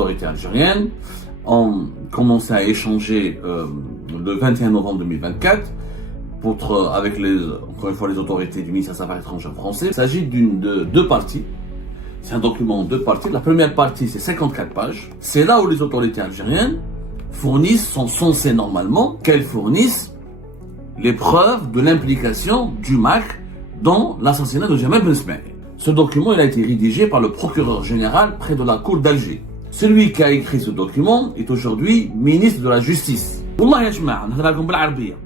autorités algériennes ont commencé à échanger le 21 novembre 2024 avec encore une fois les autorités du ministère des Affaires étrangères français. Il s'agit de deux parties. C'est un document en deux parties. La première partie, c'est 54 pages. C'est là où les autorités algériennes sont censées normalement qu'elles fournissent les preuves de l'implication du MAC dans l'assassinat de Jamal Ben Smaïl. Ce document, il a été rédigé par le procureur général près de la cour d'Alger. Celui qui a écrit ce document est aujourd'hui ministre de la Justice. Wallah ya jama'a, نهضر لكم بالعربية.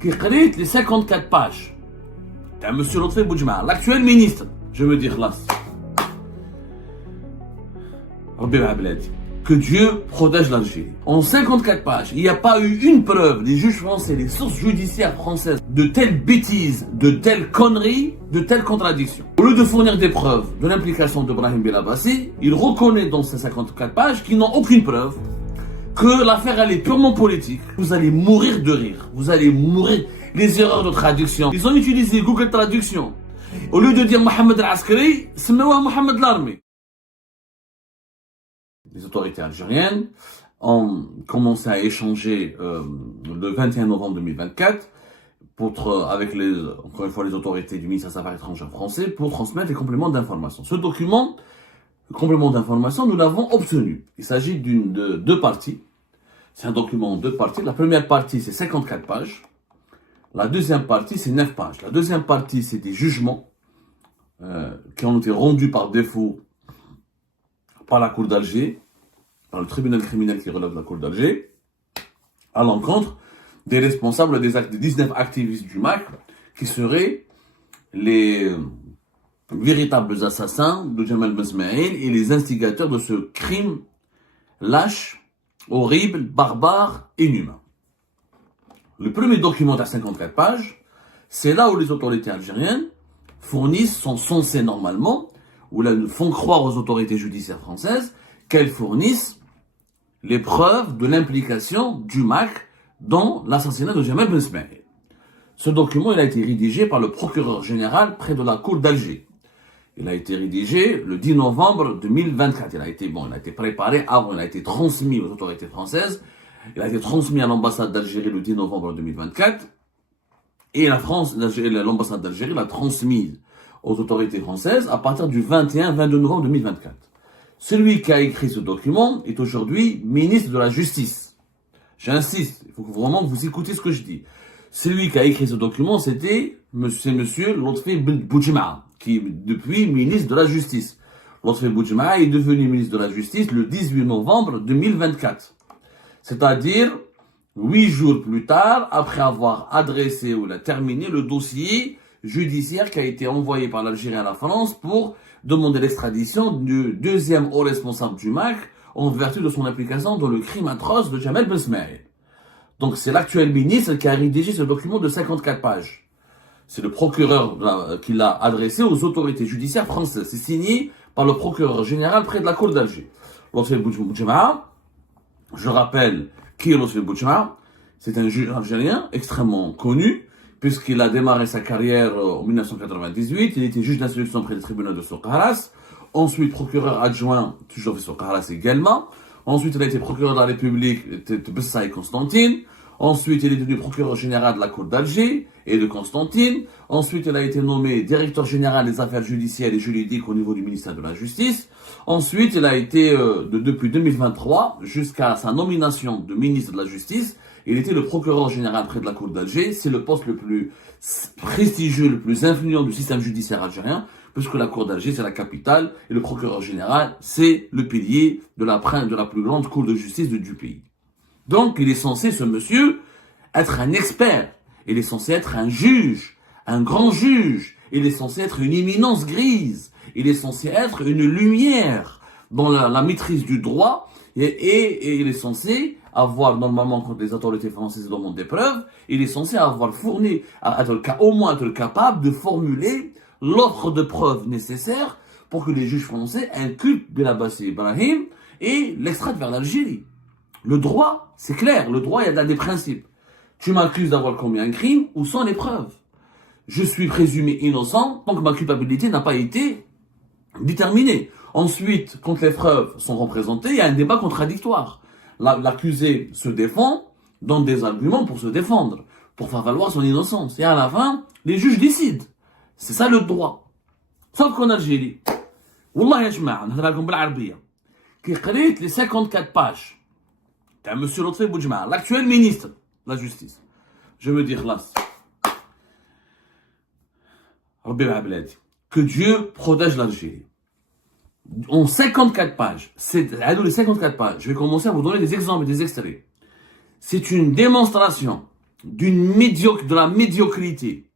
Qui قريت les 54 pages de monsieur Lotfi Boudjma, l'actuel ministre. Je me dis خلاص. ربي مع بلادي. Que Dieu protège l'Algérie. En 54 pages, il n'y a pas eu une preuve des juges français, des sources judiciaires françaises, de telles bêtises, de telles conneries, de telles contradictions. Au lieu de fournir des preuves de l'implication de Brahim Belabassi, il reconnaît dans ces 54 pages qu'ils n'ont aucune preuve, que l'affaire elle est purement politique. Vous allez mourir de rire. Vous allez mourir. Les erreurs de traduction. Ils ont utilisé Google Traduction. Au lieu de dire Mohamed Al-Askari, c'est Mohamed l'armée. Les autorités algériennes ont commencé à échanger le 21 novembre 2024 avec encore une fois les autorités du ministère des Affaires étrangères français pour transmettre les compléments d'information. Ce document, le complément d'information, nous l'avons obtenu. Il s'agit de deux parties. C'est un document en deux parties. La première partie, c'est 54 pages. La deuxième partie, c'est 9 pages. La deuxième partie, c'est des jugements qui ont été rendus par défaut par la Cour d'Alger, par le tribunal criminel qui relève de la Cour d'Alger, à l'encontre des responsables des 19 activistes du MAC, qui seraient les véritables assassins de Jamal Ben Smaïl et les instigateurs de ce crime lâche, horrible, barbare, inhumain. Le premier document à 54 pages, c'est là où les autorités algériennes sont censées normalement, ou là, font croire aux autorités judiciaires françaises, qu'elles fournissent les preuves de l'implication du MAC dans l'assassinat de Jamal Ben Smaïl. Ce document, il a été rédigé par le procureur général près de la cour d'Alger. Il a été rédigé le 10 novembre 2024. Il a été préparé avant, il a été transmis aux autorités françaises. Il a été transmis à l'ambassade d'Algérie le 10 novembre 2024. Et l'ambassade d'Algérie l'a transmis aux autorités françaises à partir du 21-22 novembre 2024. Celui qui a écrit ce document est aujourd'hui ministre de la Justice. J'insiste, il faut que vraiment vous écoutez ce que je dis. Celui qui a écrit ce document, c'est monsieur Lotfi Boudjma, qui est depuis ministre de la Justice. Lotfi Boudjma est devenu ministre de la Justice le 18 novembre 2024. C'est-à-dire 8 jours plus tard, après avoir adressé ou terminé le dossier judiciaire qui a été envoyé par l'Algérie à la France pour demander l'extradition du deuxième haut responsable du MAC en vertu de son implication dans le crime atroce de Jamal Ben Smaïl. Donc c'est l'actuel ministre qui a rédigé ce document de 54 pages. C'est le procureur qui l'a adressé aux autorités judiciaires françaises. C'est signé par le procureur général près de la cour d'Alger. Lotfi Boudjma, je rappelle qui est Lotfi Boudjma, c'est un juge algérien extrêmement connu, puisqu'il a démarré sa carrière en 1998, il était juge d'instruction près du tribunal de Souk-Haras, ensuite procureur adjoint, toujours de Souk-Haras également, ensuite il a été procureur de la République de Bessa et Constantine, ensuite il est devenu procureur général de la Cour d'Alger et de Constantine, ensuite il a été nommé directeur général des affaires judiciaires et juridiques au niveau du ministère de la Justice, ensuite il a été, depuis 2023 jusqu'à sa nomination de ministre de la Justice, il était le procureur général près de la Cour d'Alger. C'est le poste le plus prestigieux, le plus influent du système judiciaire algérien, puisque la Cour d'Alger, c'est la capitale, et le procureur général, c'est le pilier de la plus grande cour de justice du pays. Donc, il est censé, ce monsieur, être un expert. Il est censé être un juge, un grand juge. Il est censé être une éminence grise. Il est censé être une lumière dans la maîtrise du droit, et il est censé avoir, normalement, quand les autorités françaises demandent des preuves, il est censé avoir fourni, au moins être capable de formuler l'offre de preuves nécessaire pour que les juges français inculpent Belabassi Ibrahim et l'extradent vers l'Algérie. Le droit, c'est clair, le droit, il y a des principes. Tu m'accuses d'avoir commis un crime, où sont les preuves? Je suis présumé innocent tant que ma culpabilité n'a pas été déterminée. Ensuite, quand les preuves sont représentées, il y a un débat contradictoire. L'accusé se défend, donne des arguments pour se défendre, pour faire valoir son innocence. Et à la fin, les juges décident. C'est ça le droit. Sauf qu'en Algérie, Wallah ya jma'a, نهضر لكم بالعربية. كي قريت les 54 pages تاع monsieur Lotfi Boudjma, l'actuel ministre de la justice, je me dis خلاص. ربي مع بلادي. Que Dieu protège l'Algérie. En 54 pages, les 54 pages, je vais commencer à vous donner des exemples et des extraits. C'est une démonstration de la médiocrité,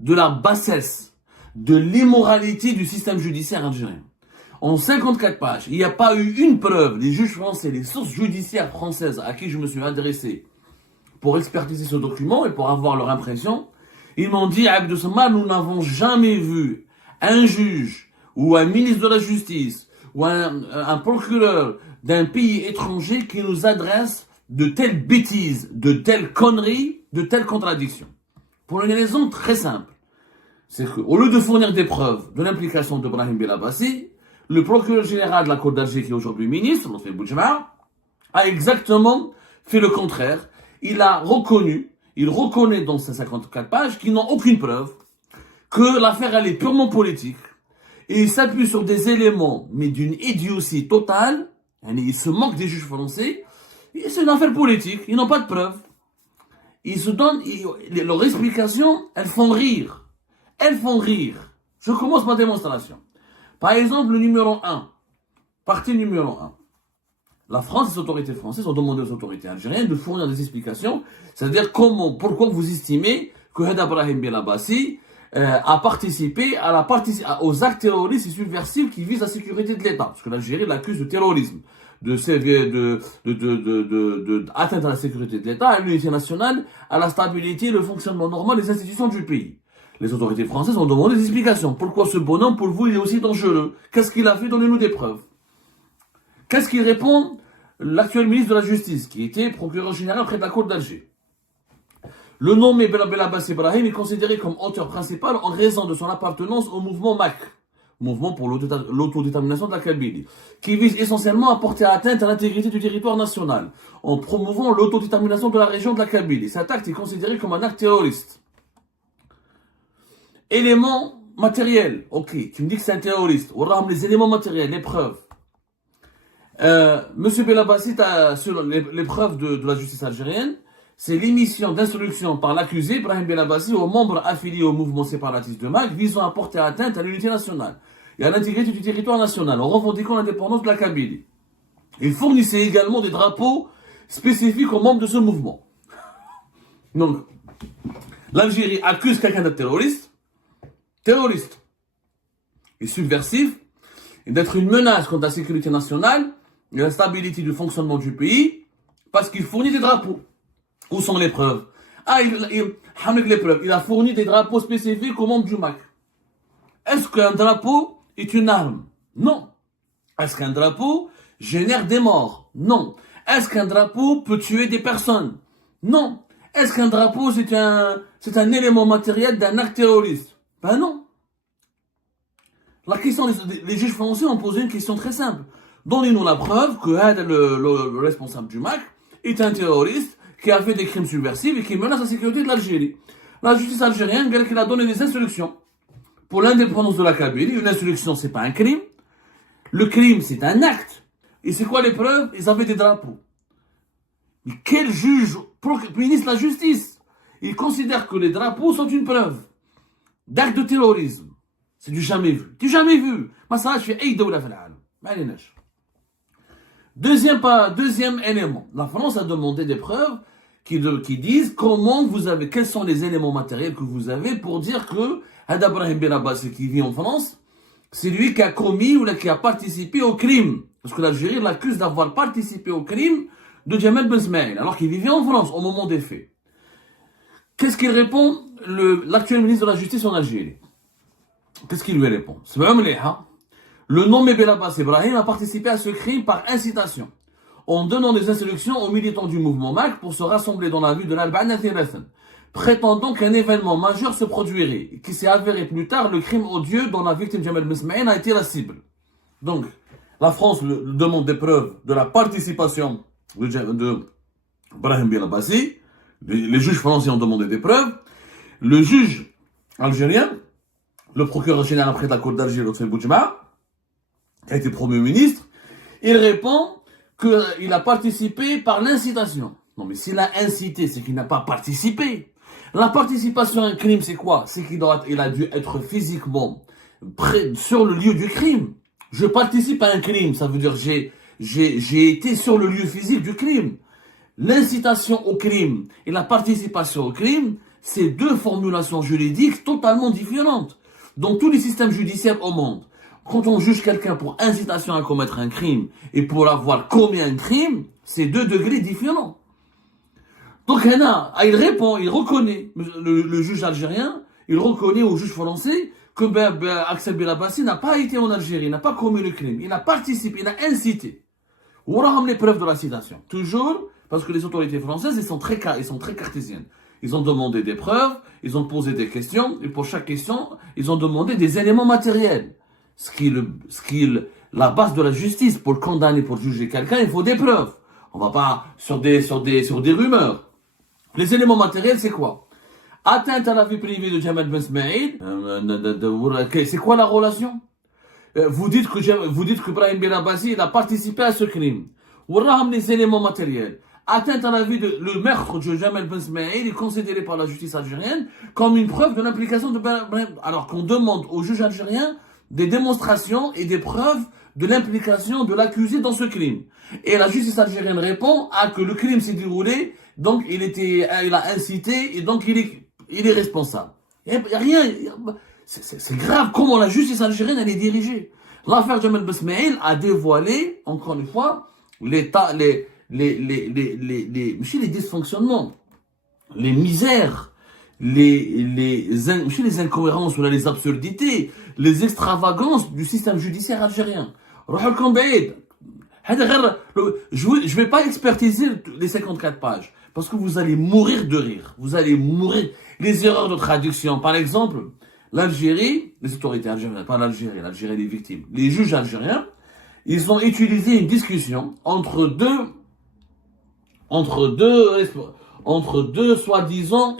de la bassesse, de l'immoralité du système judiciaire algérien. En 54 pages, il n'y a pas eu une preuve. Les juges français, les sources judiciaires françaises à qui je me suis adressé pour expertiser ce document et pour avoir leur impression, ils m'ont dit, Abdou Samar, nous n'avons jamais vu un juge ou un ministre de la Justice ou un procureur d'un pays étranger qui nous adresse de telles bêtises, de telles conneries, de telles contradictions. Pour une raison très simple. C'est qu'au lieu de fournir des preuves de l'implication de Brahim Belabassi, le procureur général de la Côte d'Alger, qui est aujourd'hui ministre, Lotfi Boudjma, a exactement fait le contraire. Il reconnaît dans ces 54 pages qu'ils n'ont aucune preuve, que l'affaire elle est purement politique, et il s'appuie sur des éléments, mais d'une idiotie totale. Il se moque des juges français, et c'est une affaire politique, ils n'ont pas de preuves. Ils se donnent, leurs explications, elles font rire. Elles font rire. Je commence ma démonstration. Par exemple, le numéro 1. Partie numéro 1. La France, les autorités françaises ont demandé aux autorités algériennes de fournir des explications, c'est-à-dire pourquoi vous estimez que Hada Brahim Belabassi a participé aux actes terroristes et subversifs qui visent la sécurité de l'État. Parce que l'Algérie l'accuse de terrorisme, d'atteinte à la sécurité de l'État, à l'unité nationale, à la stabilité et le fonctionnement normal des institutions du pays. Les autorités françaises ont demandé des explications. Pourquoi ce bonhomme, pour vous, il est aussi dangereux? Qu'est-ce qu'il a fait? Donnez-nous des preuves. Qu'est-ce qu'il répond l'actuel ministre de la Justice, qui était procureur général près de la Côte d'Alger? Le nommé Belabassi Brahim est considéré comme auteur principal en raison de son appartenance au mouvement MAC, mouvement pour l'autodétermination de la Kabylie, qui vise essentiellement à porter atteinte à l'intégrité du territoire national, en promouvant l'autodétermination de la région de la Kabylie. Cet acte est considéré comme un acte terroriste. Éléments matériels, ok, tu me dis que c'est un terroriste, on ramène les éléments matériels, les preuves. Monsieur Belabassi, sur les preuves de la justice algérienne, c'est l'émission d'instruction par l'accusé, Brahim Belabassi, aux membres affiliés au mouvement séparatiste de MAC, visant à porter atteinte à l'unité nationale et à l'intégrité du territoire national, en revendiquant l'indépendance de la Kabylie. Il fournissait également des drapeaux spécifiques aux membres de ce mouvement. Donc, l'Algérie accuse quelqu'un d'être terroriste et subversif, et d'être une menace contre la sécurité nationale et la stabilité du fonctionnement du pays, parce qu'il fournit des drapeaux. Où sont les preuves? Il a fourni des drapeaux spécifiques aux membres du MAC. Est-ce qu'un drapeau est une arme? Non. Est-ce qu'un drapeau génère des morts? Non. Est-ce qu'un drapeau peut tuer des personnes? Non. Est-ce qu'un drapeau c'est un élément matériel d'un acte terroriste? Ben non. La question, les juges français ont posé une question très simple. Donnez-nous la preuve que le responsable du MAC est un terroriste qui a fait des crimes subversifs et qui menace la sécurité de l'Algérie. La justice algérienne, elle a donné des instructions pour l'indépendance de la Kabylie. Une instruction, c'est pas un crime. Le crime, c'est un acte. Et c'est quoi les preuves? Ils avaient des drapeaux. Mais quel juge, ministre de la Justice, il considère que les drapeaux sont une preuve d'acte de terrorisme? C'est du jamais vu. Du jamais vu. Deuxième élément. La France a demandé des preuves qui disent quels sont les éléments matériels que vous avez pour dire que Hada Brahim Belabassi qui vit en France, c'est lui qui a commis ou qui a participé au crime. Parce que l'Algérie l'accuse d'avoir participé au crime de Jamal Ben Smaïl, alors qu'il vivait en France au moment des faits. Qu'est-ce qu'il répond l'actuel ministre de la Justice en Algérie? Qu'est-ce qu'il lui répond? Le nommé Belabassi Brahim a participé à ce crime par incitation, en donnant des instructions aux militants du mouvement MAC pour se rassembler dans la rue de l'Albana Thirathan, prétendant qu'un événement majeur se produirait, qui s'est avéré plus tard le crime odieux dont la victime Jamal Ben Smaïl a été la cible. Donc, la France demande des preuves de la participation de Brahim Ben Abbassi. Les juges français ont demandé des preuves. Le juge algérien, le procureur général après de la Cour d'Alger, Lotfi Boudjma, qui a été Premier ministre, il répond qu'il a participé par l'incitation. Non, mais s'il a incité, c'est qu'il n'a pas participé. La participation à un crime, c'est quoi? C'est qu'il a dû être physiquement près, sur le lieu du crime. Je participe à un crime, ça veut dire j'ai été sur le lieu physique du crime. L'incitation au crime et la participation au crime, c'est deux formulations juridiques totalement différentes. Dans tous les systèmes judiciaires au monde, quand on juge quelqu'un pour incitation à commettre un crime et pour avoir commis un crime, c'est deux degrés différents. Donc il répond, il reconnaît, le juge algérien, il reconnaît au juge français que Axel Ben Abbassi n'a pas été en Algérie, n'a pas commis le crime, il a participé, il a incité. On a les preuves de la citation. Toujours, parce que les autorités françaises, ils sont très cartésiennes. Ils ont demandé des preuves, ils ont posé des questions, et pour chaque question, ils ont demandé des éléments matériels. Ce qui est la base de la justice. Pour le condamner, pour juger quelqu'un, il faut des preuves. On va pas sur des rumeurs. Les éléments matériels, c'est quoi? Atteinte à la vie privée de Jamal Ben Smaïl. C'est quoi la relation? Vous dites que Brahim Ben Abbassi il a participé à ce crime. Waraham les éléments matériels. Atteinte à la vie de le meurtre de Jamal Ben Smaïl est considéré par la justice algérienne comme une preuve de l'implication de Brahim. Alors qu'on demande au juge algérien des démonstrations et des preuves de l'implication de l'accusé dans ce crime. Et la justice algérienne répond à que le crime s'est déroulé, donc il a incité et donc il est responsable. Il n'y a rien. C'est grave comment la justice algérienne elle est dirigée. L'affaire Jamal Ben Smaïl a dévoilé, encore une fois, les dysfonctionnements, les misères, les incohérences ou les absurdités, les extravagances du système judiciaire algérien. Je vais pas expertiser les 54 pages, parce que vous allez mourir de rire. Vous allez mourir. Les erreurs de traduction, par exemple, l'Algérie, les autorités algériennes, pas l'Algérie, l'Algérie les victimes, les juges algériens, ils ont utilisé une discussion entre deux soi-disant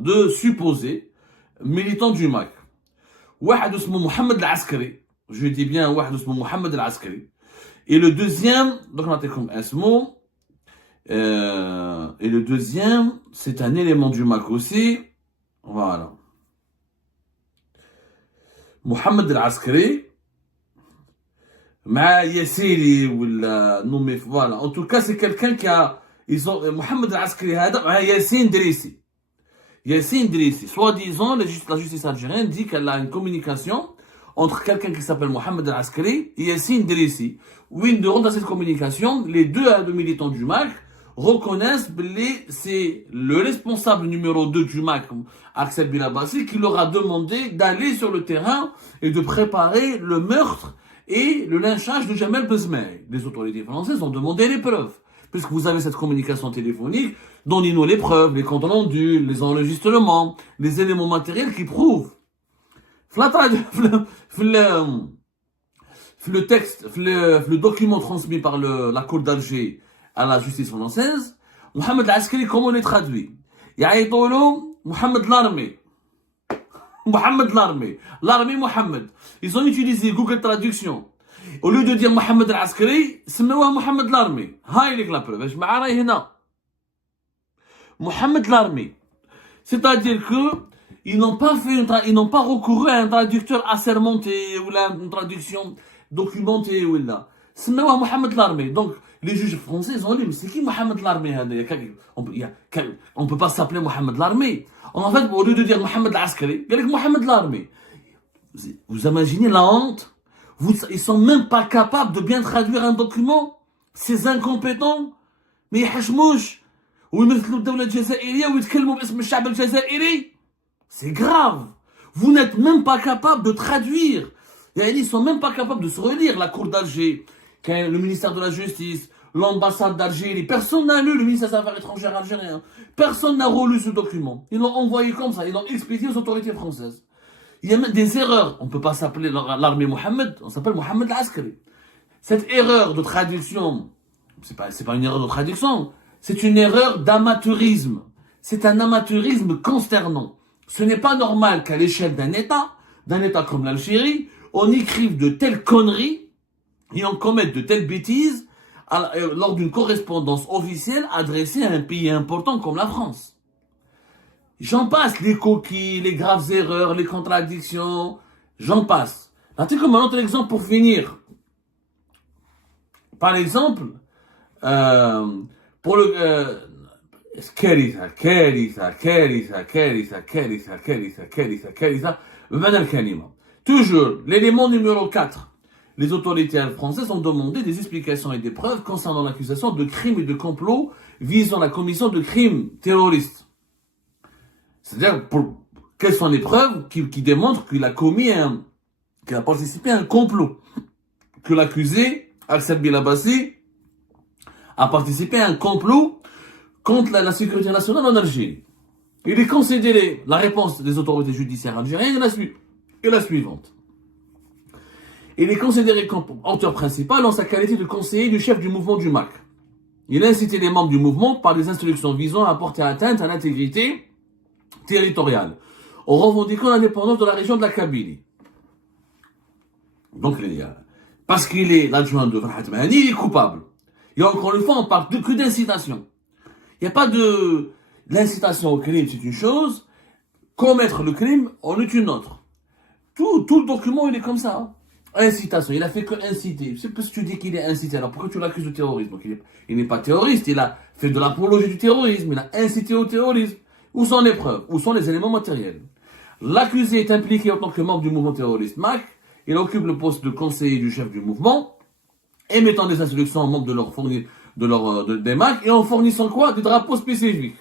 deux supposés militants du MAC. واحد اسمه محمد العسكري, je dis bien واحد اسمه محمد العسكري, et le deuxième, donc on a comme اسمه, et le deuxième, c'est un élément du MAC aussi, voilà. محمد العسكري مع ياسيري ولا نومي, voilà. En tout cas, c'est quelqu'un qui a محمد العسكري هذا مع ياسين دريسي. Yassine Drissi, soi-disant, la justice algérienne dit qu'elle a une communication entre quelqu'un qui s'appelle Mohamed Al-Askari et Yassine Drissi. Oui, dans cette communication, les deux militants du MAC reconnaissent que c'est le responsable numéro 2 du MAC, Axel Ben Abbassi, qui leur a demandé d'aller sur le terrain et de préparer le meurtre et le lynchage de Jamal Ben Smaïl. Les autorités françaises ont demandé les preuves. Puisque vous avez cette communication téléphonique, donnez-nous les preuves, les comptes rendus, les enregistrements, les éléments matériels qui prouvent. Le texte, le document transmis par la Cour d'Alger à la justice française, Mohamed Al-Askari, comment on les traduit? Mohamed l'armée. Mohamed l'armée Mohamed. Ils ont utilisé Google Traduction. Au lieu de dire Mohamed Al-Askari, c'est Mohamed l'armée. Haïlik la preuve. Je m'arrête là. Mohamed l'armée. C'est-à-dire que ils n'ont pas recouru à un traducteur assermenté ou à une traduction documentée ou là. C'est Mohamed l'armée. Donc les juges français ont dit mais c'est qui Mohamed l'armée? On peut pas s'appeler Mohamed l'armée. En fait, au lieu de dire Mohamed Al-Askari, il y a Mohamed l'armée. Vous imaginez la honte? Ils sont même pas capables de bien traduire un document. Ces incompétents. Mais يحشموش ويمثلوا الدولة الجزائرية ويتكلموا باسم الشعب الجزائري. C'est grave. Vous n'êtes même pas capable de traduire. Ils sont même pas capables de se relire. La Cour d'Alger, le ministère de la Justice, l'ambassade d'Algérie. Personne n'a lu le ministère des Affaires étrangères algérien. Personne n'a relu ce document. Ils l'ont envoyé comme ça. Ils l'ont expédié aux autorités françaises. Il y a même des erreurs. On ne peut pas s'appeler l'armée Mohammed, on s'appelle Mohammed al-Askari. Cette erreur de traduction, c'est pas une erreur de traduction, c'est une erreur d'amateurisme. C'est un amateurisme consternant. Ce n'est pas normal qu'à l'échelle d'un État comme l'Algérie, on écrive de telles conneries et on commette de telles bêtises lors d'une correspondance officielle adressée à un pays important comme la France. J'en passe, les coquilles, les graves erreurs, les contradictions, j'en passe. Là, tu comme un autre exemple pour finir. Par exemple, pour le... Toujours, l'élément numéro 4. Les autorités françaises ont demandé des explications et des preuves concernant l'accusation de crimes et de complots visant la commission de crimes terroristes. C'est-à-dire, quelles sont les preuves qui démontrent qu'il a qu'il a participé à un complot, que l'accusé, Aksel Bilabassi, a participé à un complot contre la sécurité nationale en Algérie. Il est considéré, la réponse des autorités judiciaires algériennes est la suivante. Il est considéré comme auteur principal en sa qualité de conseiller du chef du mouvement du MAC. Il a incité les membres du mouvement par des instructions visant à porter atteinte à l'intégrité territoriale, en revendiquant l'indépendance de la région de la Kabylie. Donc, parce qu'il est l'adjoint de Farhat Mahani, il est coupable. Et encore une fois, on parle que d'incitation. Il n'y a pas de... L'incitation au crime, c'est une chose. Commettre le crime, en est une autre. Tout le document, il est comme ça. Hein. Incitation, il a fait que inciter. C'est parce que tu dis qu'il est incité. Alors pourquoi tu l'accuses de terrorisme? Donc, il n'est pas terroriste, il a fait de l'apologie du terrorisme, il a incité au terrorisme. Où sont les preuves? Où sont les éléments matériels? L'accusé est impliqué en tant que membre du mouvement terroriste MAC. Il occupe le poste de conseiller du chef du mouvement, émettant des instructions aux membres des MAC et en fournissant quoi? Des drapeaux spécifiques.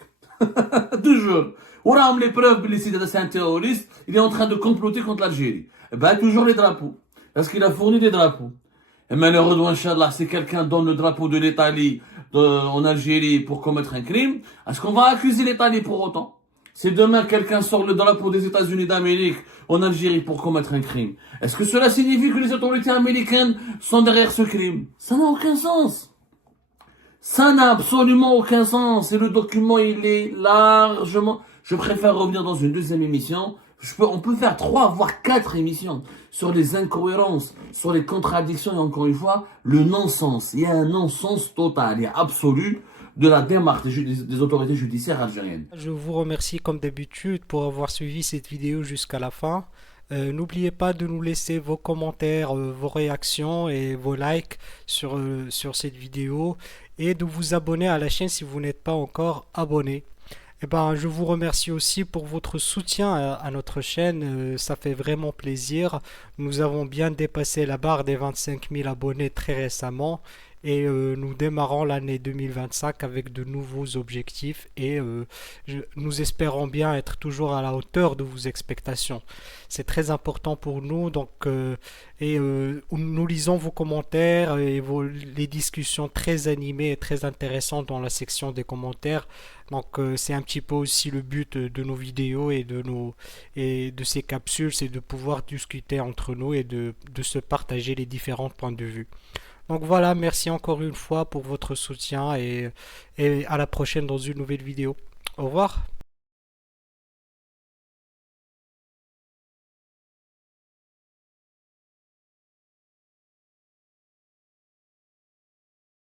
Toujours. On a les preuves que c'est un terroriste, il est en train de comploter contre l'Algérie. Et ben, toujours les drapeaux. Parce qu'il a fourni des drapeaux. Et malheureusement, Inch'Allah, si quelqu'un donne le drapeau de l'Italie en Algérie pour commettre un crime, est-ce qu'on va accuser l'Italie pour autant? Si demain quelqu'un sort le drapeau des États-Unis d'Amérique en Algérie pour commettre un crime, est-ce que cela signifie que les autorités américaines sont derrière ce crime? Ça n'a aucun sens. Ça n'a absolument aucun sens. Et le document, il est largement... Je préfère revenir dans une deuxième émission. On peut faire 3 voire 4 émissions sur les incohérences, sur les contradictions et encore une fois, le non-sens. Il y a un non-sens total et absolu de la démarche des autorités judiciaires algériennes. Je vous remercie comme d'habitude pour avoir suivi cette vidéo jusqu'à la fin. N'oubliez pas de nous laisser vos commentaires, vos réactions et vos likes sur cette vidéo et de vous abonner à la chaîne si vous n'êtes pas encore abonné. Eh ben, je vous remercie aussi pour votre soutien à notre chaîne, ça fait vraiment plaisir. Nous avons bien dépassé la barre des 25 000 abonnés très récemment et nous démarrons l'année 2025 avec de nouveaux objectifs et nous espérons bien être toujours à la hauteur de vos expectations. C'est très important pour nous, donc nous lisons vos commentaires et les discussions très animées et très intéressantes dans la section des commentaires. Donc c'est un petit peu aussi le but de nos vidéos et de ces capsules, c'est de pouvoir discuter entre nous et de se partager les différents points de vue. Donc voilà, merci encore une fois pour votre soutien et à la prochaine dans une nouvelle vidéo. Au revoir.